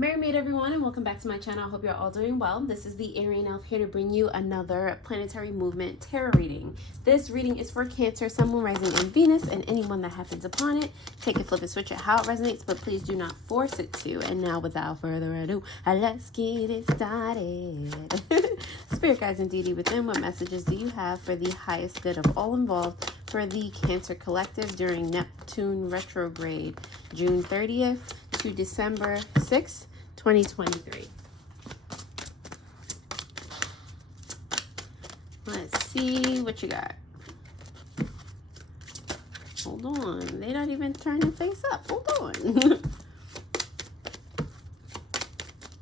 Merry Maid everyone, and welcome back to my channel. I hope you're all doing well. This is the Arian elf here to bring you another planetary movement tarot reading. This reading is for Cancer, Sun, Moon, Rising, and Venus, and anyone that happens upon it. Take it, flip it, switch it how it resonates, but please do not force it to. And now, without further ado, let's get it started. Spirit guides and deity within, what messages do you have for the highest good of all involved for the Cancer collective during Neptune Retrograde, June 30th to December 6th, 2023. Let's see what you got. Hold on. They're not even turning face up. Hold on.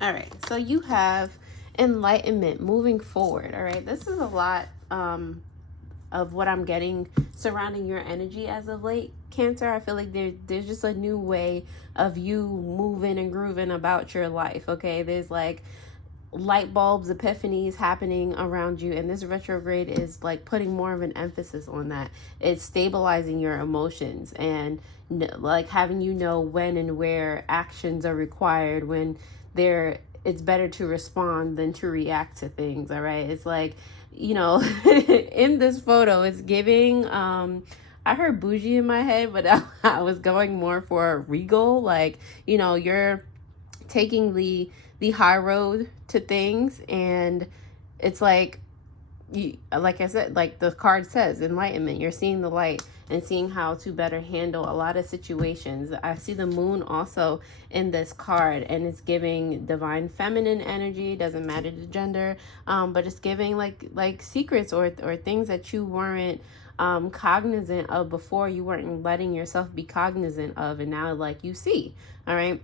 All right. So you have enlightenment moving forward. All right. This is a lot of what I'm getting surrounding your energy as of late, Cancer. I feel like there's just a new way of you moving and grooving about your life. Okay, there's like light bulbs, epiphanies happening around you, and this retrograde is like putting more of an emphasis on that. It's stabilizing your emotions and like having you know when and where actions are required, when it's better to respond than to react to things. All right, it's like, you know, in this photo, it's giving, I heard bougie in my head, but I was going more for regal. Like, you know, you're taking the high road to things, and it's like, like I said, like the card says, enlightenment. You're seeing the light and seeing how to better handle a lot of situations. I see the moon also in this card, and it's giving divine feminine energy. Doesn't matter the gender, but it's giving like secrets or things that you weren't cognizant of before. You weren't letting yourself be cognizant of, and now like you see. All right,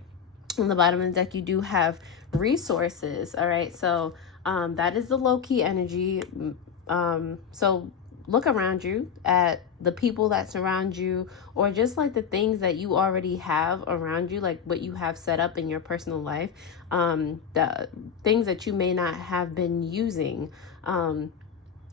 on the bottom of the deck you do have resources. All right, so that is the low-key energy. So look around you at the people that surround you, or just like the things that you already have around you, like what you have set up in your personal life, the things that you may not have been using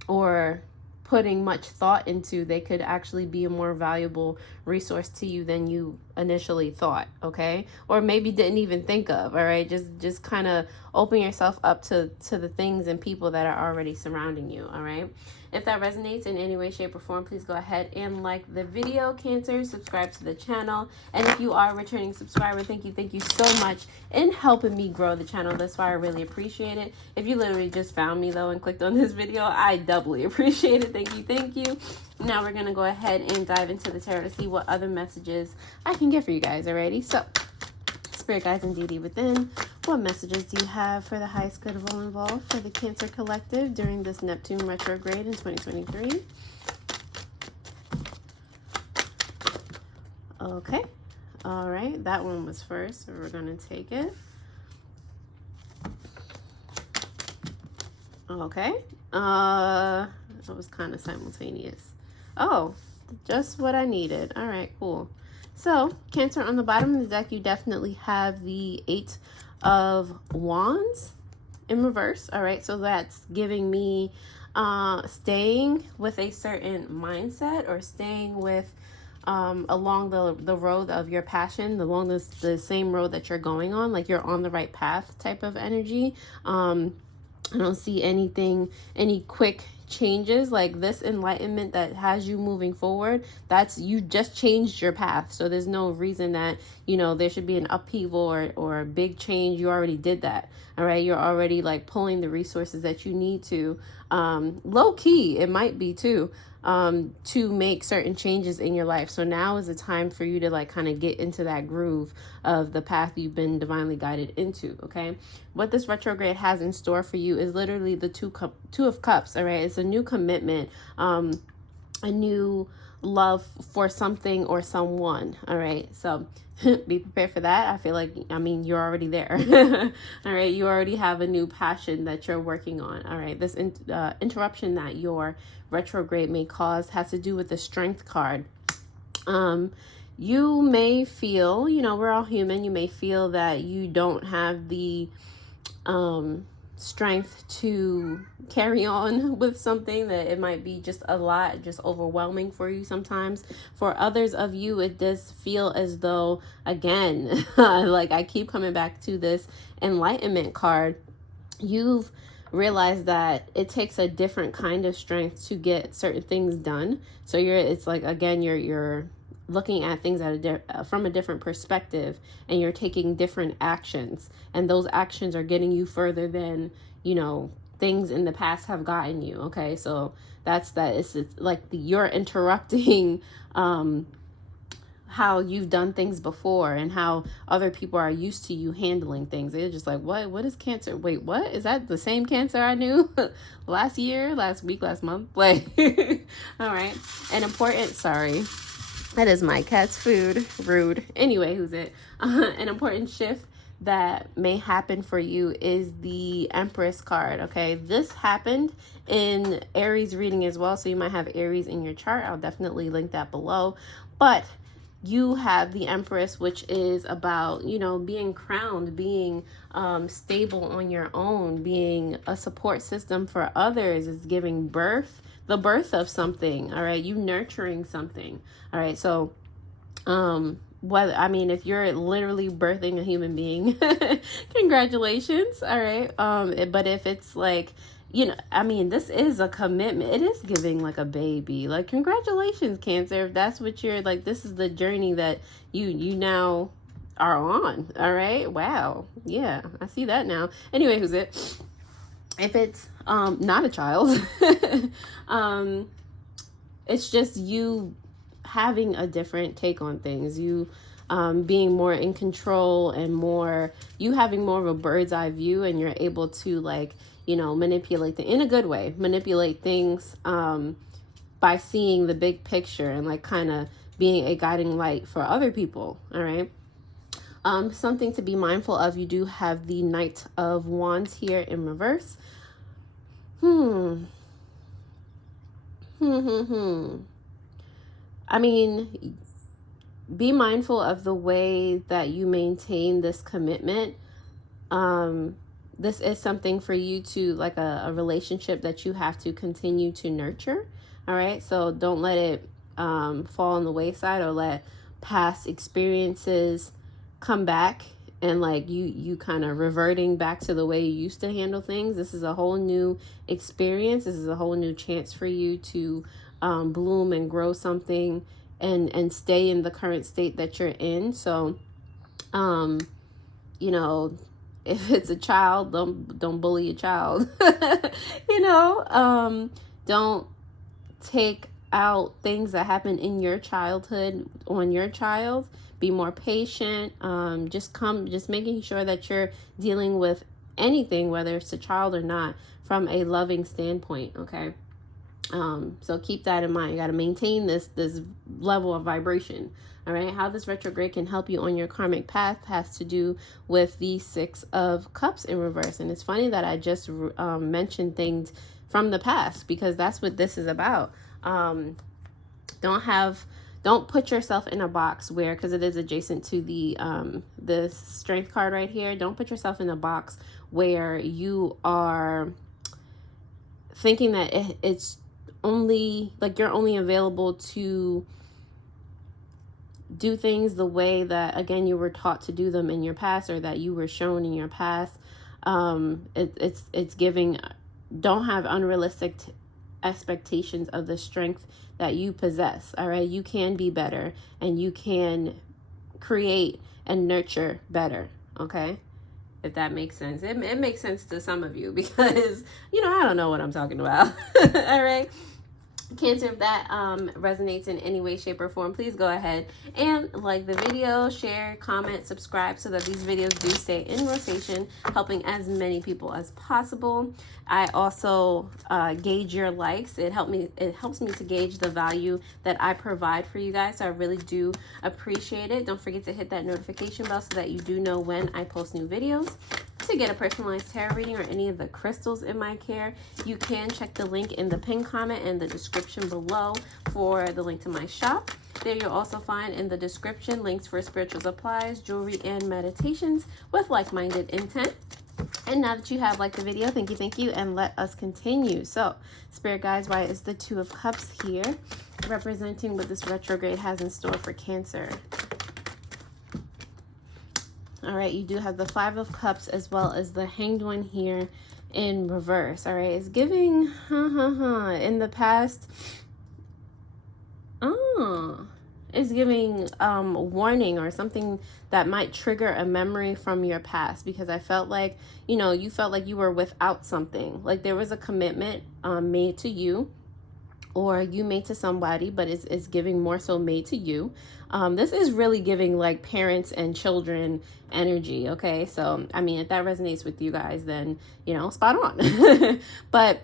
or putting much thought into. They could actually be a more valuable resource to you than you initially thought. Okay, or maybe didn't even think of. All right, just kind of open yourself up to the things and people that are already surrounding you. All right, if that resonates in any way, shape, or form, please go ahead and like the video, Cancer. Subscribe to the channel, and if you are a returning subscriber, thank you so much in helping me grow the channel this far. I really appreciate it. If you literally just found me though and clicked on this video, I doubly appreciate it. Thank you. Now we're gonna go ahead and dive into the tarot to see what other messages I can get for you guys. Alrighty, so Spirit guides and deity within, what messages do you have for the highest good of all involved for the Cancer collective during this Neptune retrograde in 2023? Okay, all right, that one was first, so we're gonna take it. Okay, that was kind of simultaneous. Oh, just what I needed. All right, cool. So Cancer, on the bottom of the deck you definitely have the 8 of Wands in reverse. All right, so that's giving me staying with a certain mindset, or staying with along the road of your passion, along the same road that you're going on, like you're on the right path type of energy. I don't see any quick changes. Like this enlightenment that has you moving forward, that's, you just changed your path. So there's no reason that, you know, there should be an upheaval or a big change. You already did that. All right, you're already like pulling the resources that you need to, low key it might be too, to make certain changes in your life. So now is the time for you to like kind of get into that groove of the path you've been divinely guided into. Okay, what this retrograde has in store for you is literally the two of cups. All right, it's a new commitment, a new love for something or someone. All right, so be prepared for that. I feel like, I mean, you're already there. All right, you already have a new passion that you're working on. All right, this interruption that your retrograde may cause has to do with the Strength card. You may feel, you know, we're all human, you may feel that you don't have the strength to carry on with something, that it might be just a lot, just overwhelming for you sometimes. For others of you, it does feel as though, again, like I keep coming back to this enlightenment card, you've realized that it takes a different kind of strength to get certain things done. So it's like, again, you're looking at things from a different perspective, and you're taking different actions, and those actions are getting you further than, you know, things in the past have gotten you. Okay, so it's like you're interrupting how you've done things before and how other people are used to you handling things. They're just like, what is Cancer? Wait, what is that? The same Cancer I knew last year, last week, last month? Like, all right. Sorry, that is my cat's food. Rude. Anyway, who's it? An important shift that may happen for you is the Empress card. Okay, this happened in Aries reading as well, so you might have Aries in your chart. I'll definitely link that below. But you have the Empress, which is about, you know, being crowned, being stable on your own, being a support system for others. Is giving birth, the birth of something. All right, you nurturing something. All right, so if you're literally birthing a human being, congratulations. All right, but if it's like, you know, this is a commitment. It is giving like a baby. Like, congratulations, Cancer. If that's what you're like, this is the journey that you now are on. All right. Wow. Yeah, I see that now. Anyway, who's it? If it's not a child, it's just you having a different take on things. You being more in control, and you having more of a bird's eye view, and you're able to, like, you know, manipulate in a good way, manipulate things by seeing the big picture, and like kind of being a guiding light for other people. All right. Something to be mindful of, you do have the Knight of Wands here in reverse. Be mindful of the way that you maintain this commitment. This is something for you to, like, a relationship that you have to continue to nurture. All right. So don't let it fall on the wayside, or let past experiences come back and like you kind of reverting back to the way you used to handle things. This is a whole new experience. This is a whole new chance for you to bloom and grow something, and stay in the current state that you're in. So, you know, if it's a child, don't bully a child. You know, don't take out things that happen in your childhood on your child. Be more patient. Just making sure that you're dealing with anything, whether it's a child or not, from a loving standpoint. Okay. So keep that in mind. You got to maintain this level of vibration. All right. How this retrograde can help you on your karmic path has to do with the Six of Cups in reverse. And it's funny that I just mentioned things from the past, because that's what this is about. Don't put yourself in a box where, because it is adjacent to the Strength card right here. Don't put yourself in a box where you are thinking that it's only, like, you're only available to do things the way that, again, you were taught to do them in your past, or that you were shown in your past. It's giving, don't have unrealistic expectations of the strength that you possess. All right, you can be better, and you can create and nurture better. Okay, if that makes sense. It makes sense to some of you, because, you know, I don't know what I'm talking about. All right, Cancer, if that resonates in any way, shape, or form, please go ahead and like the video, share, comment, subscribe, so that these videos do stay in rotation, helping as many people as possible. I also gauge your likes. It helps me to gauge the value that I provide for you guys. So I really do appreciate it. Don't forget to hit that notification bell so that you do know when I post new videos. To get a personalized tarot reading or any of the crystals in my care, you can check the link in the pinned comment and the description below for the link to my shop. There you'll also find in the description links for spiritual supplies, jewelry, and meditations with like-minded intent. And now that you have liked the video, thank you, and let us continue. So, Spirit Guides, why is the Two of Cups here, representing what this retrograde has in store for Cancer? All right, you do have the Five of Cups as well as the Hanged One here in reverse. All right, it's giving, in the past, it's giving warning or something that might trigger a memory from your past, because I felt like, you know, you felt like you were without something. Like there was a commitment made to you, or you made to somebody, but it's giving more so made to you. This is really giving like parents and children energy, okay? So, I mean, if that resonates with you guys, then, you know, spot on. But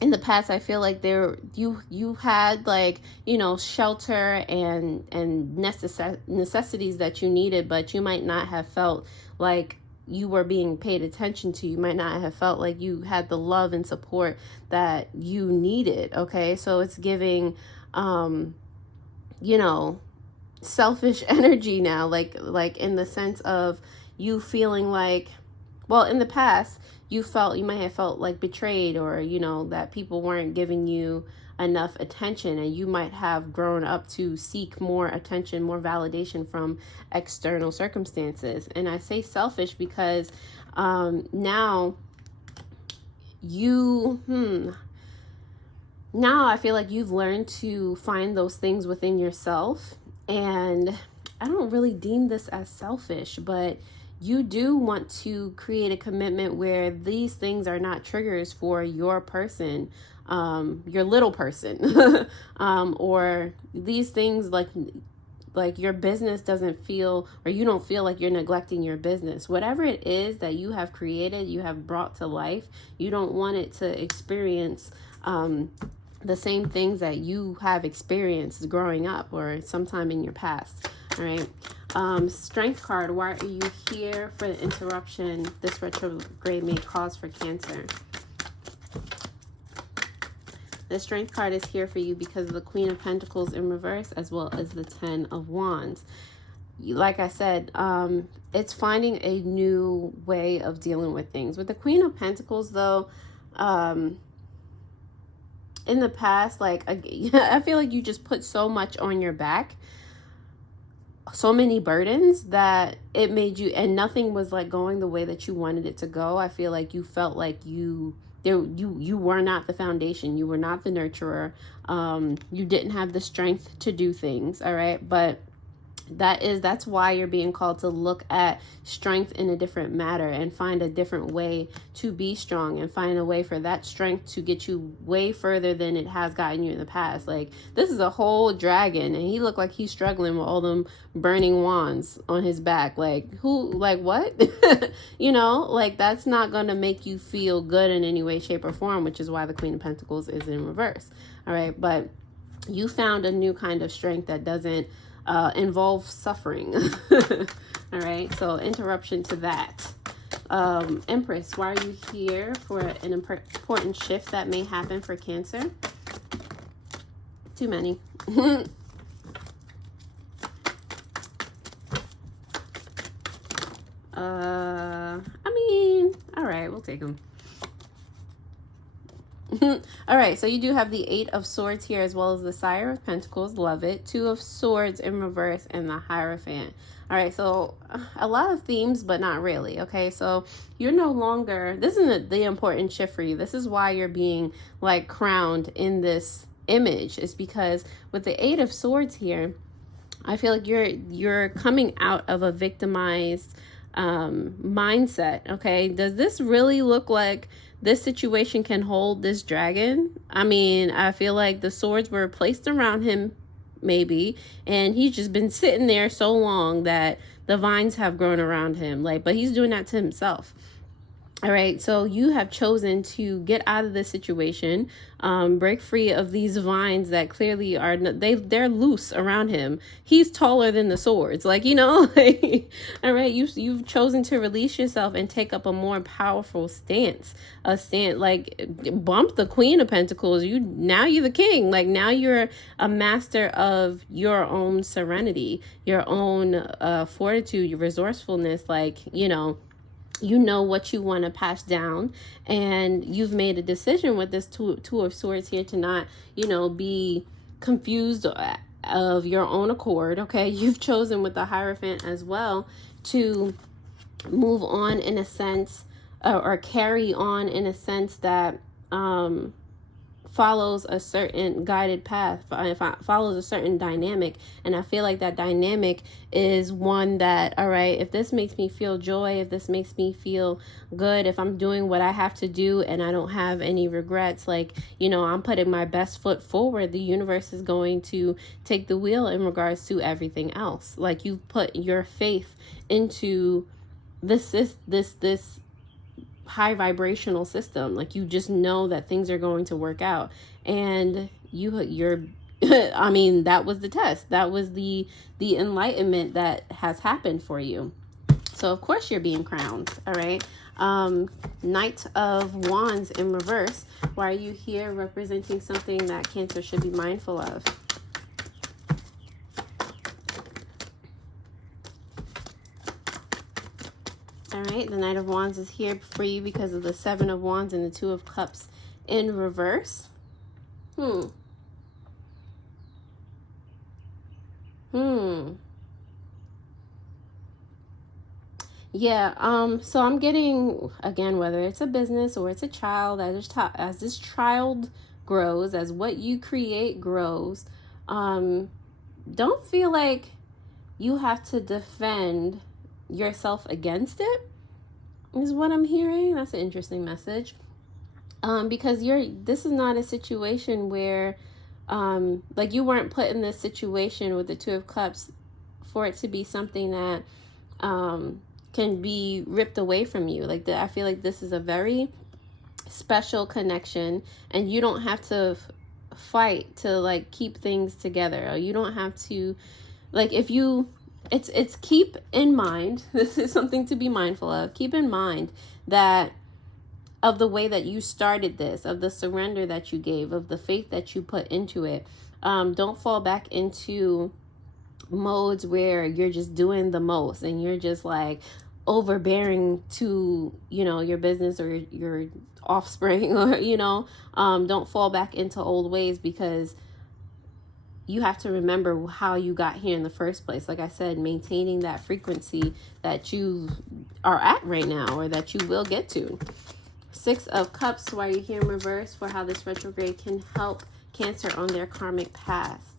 in the past, I feel like you had like, you know, shelter and necessities that you needed, but you might not have felt like you were being paid attention to. You might not have felt like you had the love and support that you needed, okay? So it's giving, you know, selfish energy now, like in the sense of you feeling like, well, in the past, you might have felt like betrayed, or, you know, that people weren't giving you enough attention, and you might have grown up to seek more attention, more validation from external circumstances. And I say selfish because now I feel like you've learned to find those things within yourself. And I don't really deem this as selfish, but you do want to create a commitment where these things are not triggers for your person, your little person, or these things like your business doesn't feel, or you don't feel like you're neglecting your business. Whatever it is that you have created, you have brought to life, you don't want it to experience the same things that you have experienced growing up or sometime in your past. All right. Strength card, why are you here for the interruption this retrograde may cause for Cancer? The Strength card is here for you because of the Queen of Pentacles in reverse, as well as the Ten of Wands. Like I said, it's finding a new way of dealing with things. With the Queen of Pentacles, though, in the past, like, I feel like you just put so much on your back, so many burdens, that it made you, and nothing was like going the way that you wanted it to go. I feel like you felt like you were not the foundation, you were not the nurturer, you didn't have the strength to do things. All right, but that's why you're being called to look at strength in a different manner and find a different way to be strong, and find a way for that strength to get you way further than it has gotten you in the past. Like, this is a whole dragon, and he looked like he's struggling with all them burning wands on his back. Like, who, like, what? You know, like, that's not going to make you feel good in any way, shape, or form, which is why the Queen of Pentacles is in reverse. All right, but you found a new kind of strength that doesn't involve suffering. All right, so interruption to that. Empress, why are you here for an important shift that may happen for Cancer? Too many. I mean, all right, we'll take them. All right, so you do have the Eight of Swords here, as well as the Sire of Pentacles. Love it. Two of Swords in reverse, and the Hierophant. All right, so a lot of themes, but not really. Okay, so you're no longer, this isn't the important shift for you. This is why you're being like crowned in this image, is because with the Eight of Swords here, I feel like you're coming out of a victimized mindset. Okay, does this really look like this situation can hold this dragon? I mean, I feel like the swords were placed around him, maybe, and he's just been sitting there so long that the vines have grown around him. Like, but he's doing that to himself. All right, so you have chosen to get out of this situation, break free of these vines that clearly are, they're loose around him. He's taller than the swords, like, you know, like, all right, you've chosen to release yourself and take up a more powerful stance, like, bump the Queen of Pentacles. Now you're the king. Like, now you're a master of your own serenity, your own fortitude, your resourcefulness, like, you know. you know what you want to pass down, and you've made a decision with this two of swords here to not, you know, be confused of your own accord. Okay, you've chosen with the Hierophant as well to move on in a sense, or carry on in a sense that follows a certain guided path, follows a certain dynamic. And I feel like that dynamic is one that, all right, if this makes me feel joy, if this makes me feel good, if I'm doing what I have to do and I don't have any regrets, like, you know, I'm putting my best foot forward, the universe is going to take the wheel in regards to everything else. Like, you put your faith into this high vibrational system. Like, you just know that things are going to work out, and you're I mean, that was the test, that was the enlightenment that has happened for you. So of course you're being crowned. All right, Knight of Wands in reverse. Why are you here representing something that Cancer should be mindful of? All right, the Knight of Wands is here for you because of the Seven of Wands and the Two of Cups in reverse. Yeah, so I'm getting, again, whether it's a business or it's a child, as this child grows, as what you create grows, don't feel like you have to defend yourself against it, is what I'm hearing. That's an interesting message. Because this is not a situation where like, you weren't put in this situation with the Two of Cups for it to be something that can be ripped away from you. Like, I feel like this is a very special connection, and you don't have to fight to, like, keep things together, or you don't have to, like, if you it's keep in mind, this is something to be mindful of. Keep in mind that of the way that you started this, of the surrender that you gave, of the faith that you put into it. Don't fall back into modes where you're just doing the most and you're just like overbearing to, you know, your business or your offspring, or, you know, don't fall back into old ways, because you have to remember how you got here in the first place. Like I said, maintaining that frequency that you are at right now, or that you will get to. Six of Cups, why you're here in reverse, for how this retrograde can help Cancer on their karmic path.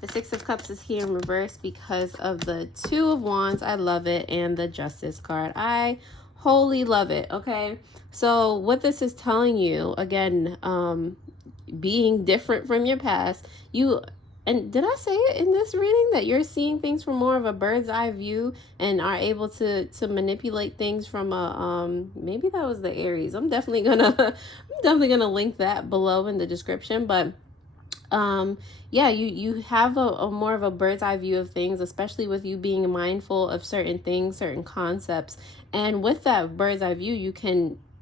The Six of Cups is here in reverse because of the Two of Wands. I love it. And the Justice card. I wholly love it. Okay, so what this is telling you, again, being different from your past, and did I say it in this reading that you're seeing things from more of a bird's eye view and are able to manipulate things from a maybe that was the Aries. I'm definitely gonna link that below in the description. But yeah, you have a more of a bird's eye view of things, especially with you being mindful of certain things, certain concepts. And with that bird's eye view,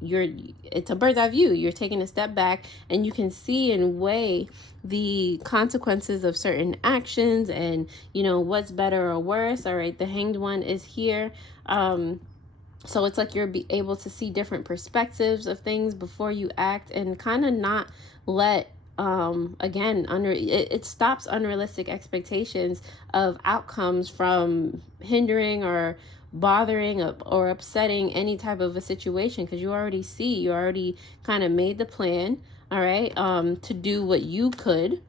it's a bird's eye view. You're taking a step back and you can see and weigh the consequences of certain actions, and, you know, what's better or worse. All right, the Hanged One is here. So it's like you're able to see different perspectives of things before you act, and kind of not let again, it stops unrealistic expectations of outcomes from hindering or bothering or upsetting any type of a situation, because you already kind of made the plan, all right, to do what you could.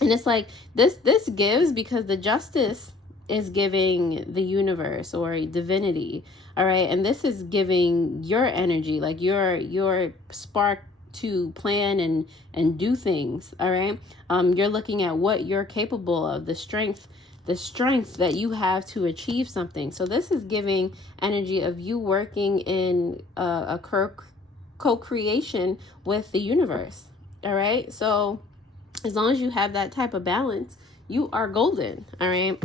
And it's like this gives, because the Justice is giving the universe or divinity, all right, and this is giving your energy, like your spark to plan and do things, all right. You're looking at what you're capable of, the strength that you have to achieve something. So this is giving energy of you working in a co-creation with the universe, all right. So as long as you have that type of balance, you are golden, all right.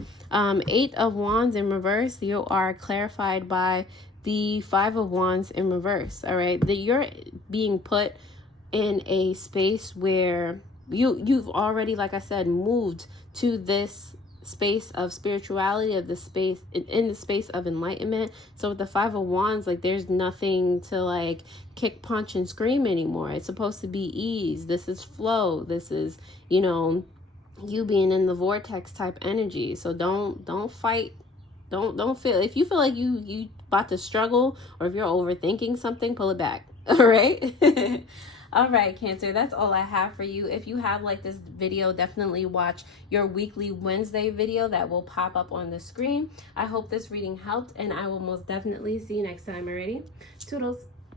Eight of Wands in reverse, you are clarified by the Five of Wands in reverse, all right. That you're being put in a space where you've already, like I said, moved to this space of spirituality, of the space in the space of enlightenment. So with the Five of Wands, like there's nothing to like kick, punch, and scream anymore. It's supposed to be ease. This is flow. This is, you know, you being in the vortex type energy. So don't fight. Don't feel, if you feel like you about to struggle, or if you're overthinking something, pull it back. All right. All right, Cancer, that's all I have for you. If you have liked this video, definitely watch your weekly Wednesday video that will pop up on the screen. I hope this reading helped, and I will most definitely see you next time. Already, toodles.